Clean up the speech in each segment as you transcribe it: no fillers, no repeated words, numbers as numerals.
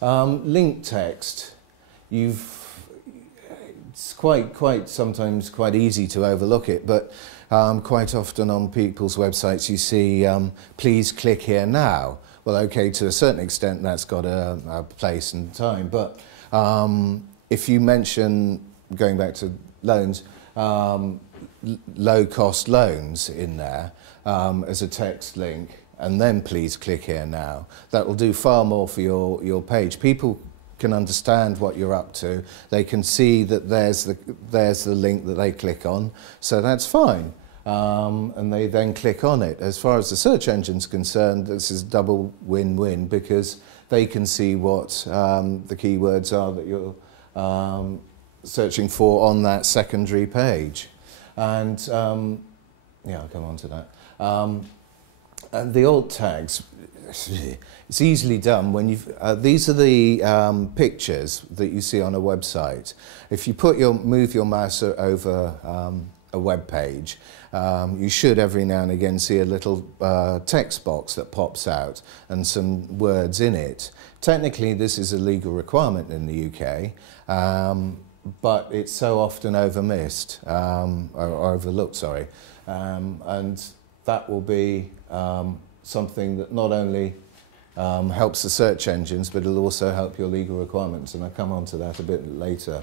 Link text, it's sometimes quite easy to overlook it, but quite often on people's websites you see, please click here now. Well, okay, to a certain extent that's got a place and time, but if you mention, going back to loans, low-cost loans in there as a text link, and then please click here now, that will do far more for your page. People can understand what you're up to. They can see that there's the link that they click on, so that's fine. And they then click on it. As far as the search engine's concerned, this is double win-win, because they can see what the keywords are that you're searching for on that secondary page. And yeah, I'll come on to that. And the alt tags, it's easily done when you've, these are the pictures that you see on a website. If you move your mouse over a web page, you should every now and again see a little text box that pops out and some words in it. Technically this is a legal requirement in the UK, but it's so often overmissed, or overlooked, sorry, and that will be something that not only helps the search engines, but it'll also help your legal requirements, and I'll come on to that a bit later.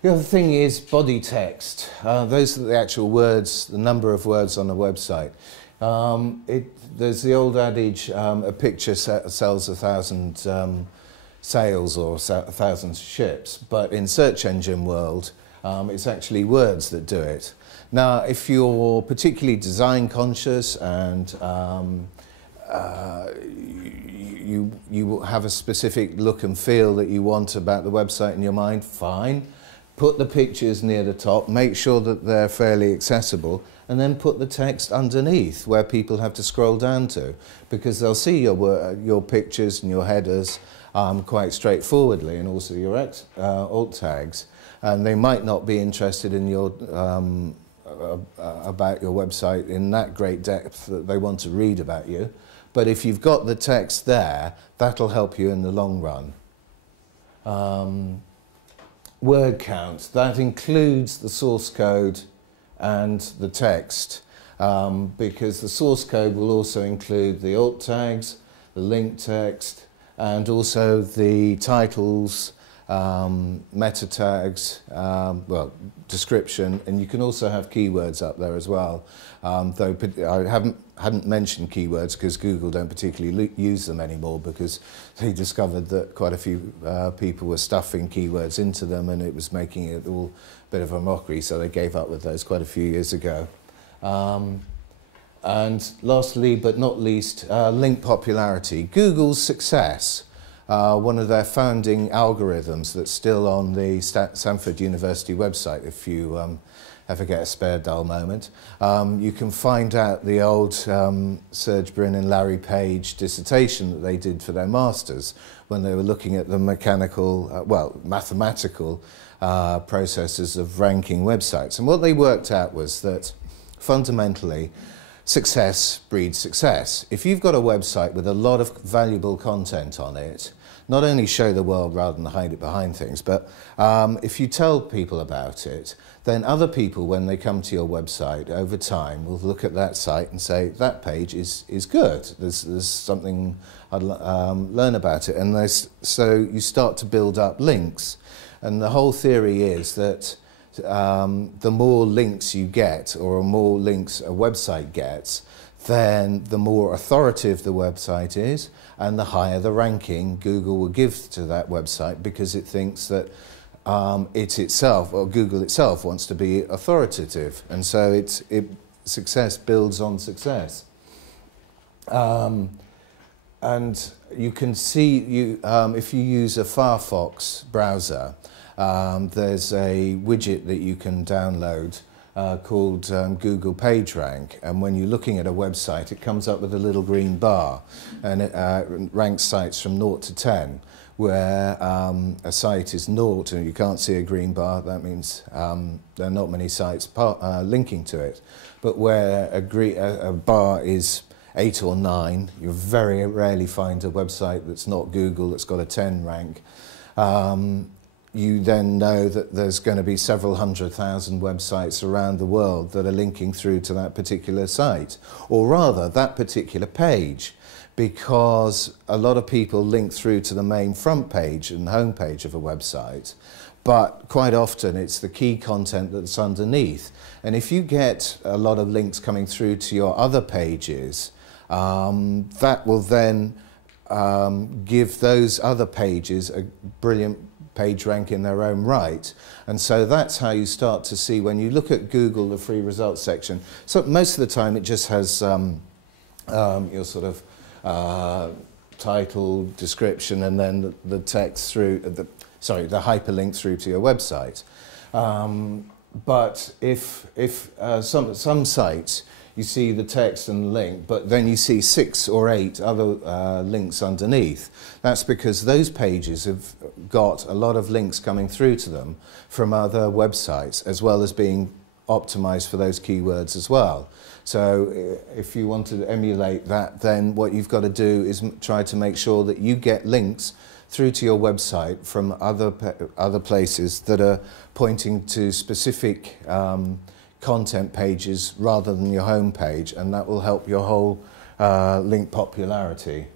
The other thing is body text. Those are the actual words, the number of words on a website. There's the old adage, a picture sells 1,000 sails or 1,000 ships, but in search engine world, it's actually words that do it. Now, if you're particularly design conscious and you have a specific look and feel that you want about the website in your mind, fine. Put the pictures near the top, make sure that they're fairly accessible, and then put the text underneath where people have to scroll down to, because they'll see your pictures and your headers quite straightforwardly, and also your alt tags, and they might not be interested in your about your website in that great depth that they want to read about you. But if you've got the text there, that'll help you in the long run. Word count, that includes the source code and the text, because the source code will also include the alt tags, the link text, and also the titles, meta tags, well, description, and you can also have keywords up there as well. Though I hadn't mentioned keywords because Google don't particularly use them anymore, because they discovered that quite a few people were stuffing keywords into them and it was making it all a bit of a mockery, so they gave up with those quite a few years ago. And lastly but not least, link popularity. Google's success. One of their founding algorithms that's still on the Stanford University website, if you ever get a spare dull moment. You can find out the old Serge Brin and Larry Page dissertation that they did for their masters when they were looking at the mechanical, well, mathematical processes of ranking websites. And what they worked out was that fundamentally, success breeds success. If you've got a website with a lot of valuable content on it, not only show the world rather than hide it behind things, but if you tell people about it, then other people, when they come to your website over time, will look at that site and say, that page is good. There's something I'd learn about it. And so you start to build up links. And the whole theory is that the more links you get, or more links a website gets, then the more authoritative the website is, and the higher the ranking Google will give to that website, because it thinks that it itself, or Google itself, wants to be authoritative, and so success builds on success. And you can see, if you use a Firefox browser, there's a widget that you can download called Google PageRank, and when you're looking at a website, it comes up with a little green bar, and it ranks sites from 0 to 10, where a site is 0 and you can't see a green bar. That means there are not many sites linking to it. But where a bar is 8 or 9. You very rarely find a website that's not Google that's got a 10 rank. You then know that there's going to be several 100,000 websites around the world that are linking through to that particular site, or rather that particular page, because a lot of people link through to the main front page and home page of a website, but quite often it's the key content that's underneath. And if you get a lot of links coming through to your other pages, that will then give those other pages a brilliant page rank in their own right. And so that's how you start to see, when you look at Google, the free results section, so most of the time it just has your sort of title, description, and then the text through, the hyperlink through to your website. But if some sites, you see the text and the link, but then you see 6 or 8 other links underneath. That's because those pages have got a lot of links coming through to them from other websites, as well as being optimized for those keywords as well. So if you want to emulate that, then what you've got to do is try to make sure that you get links through to your website from other places that are pointing to specific content pages rather than your home page, and that will help your whole link popularity.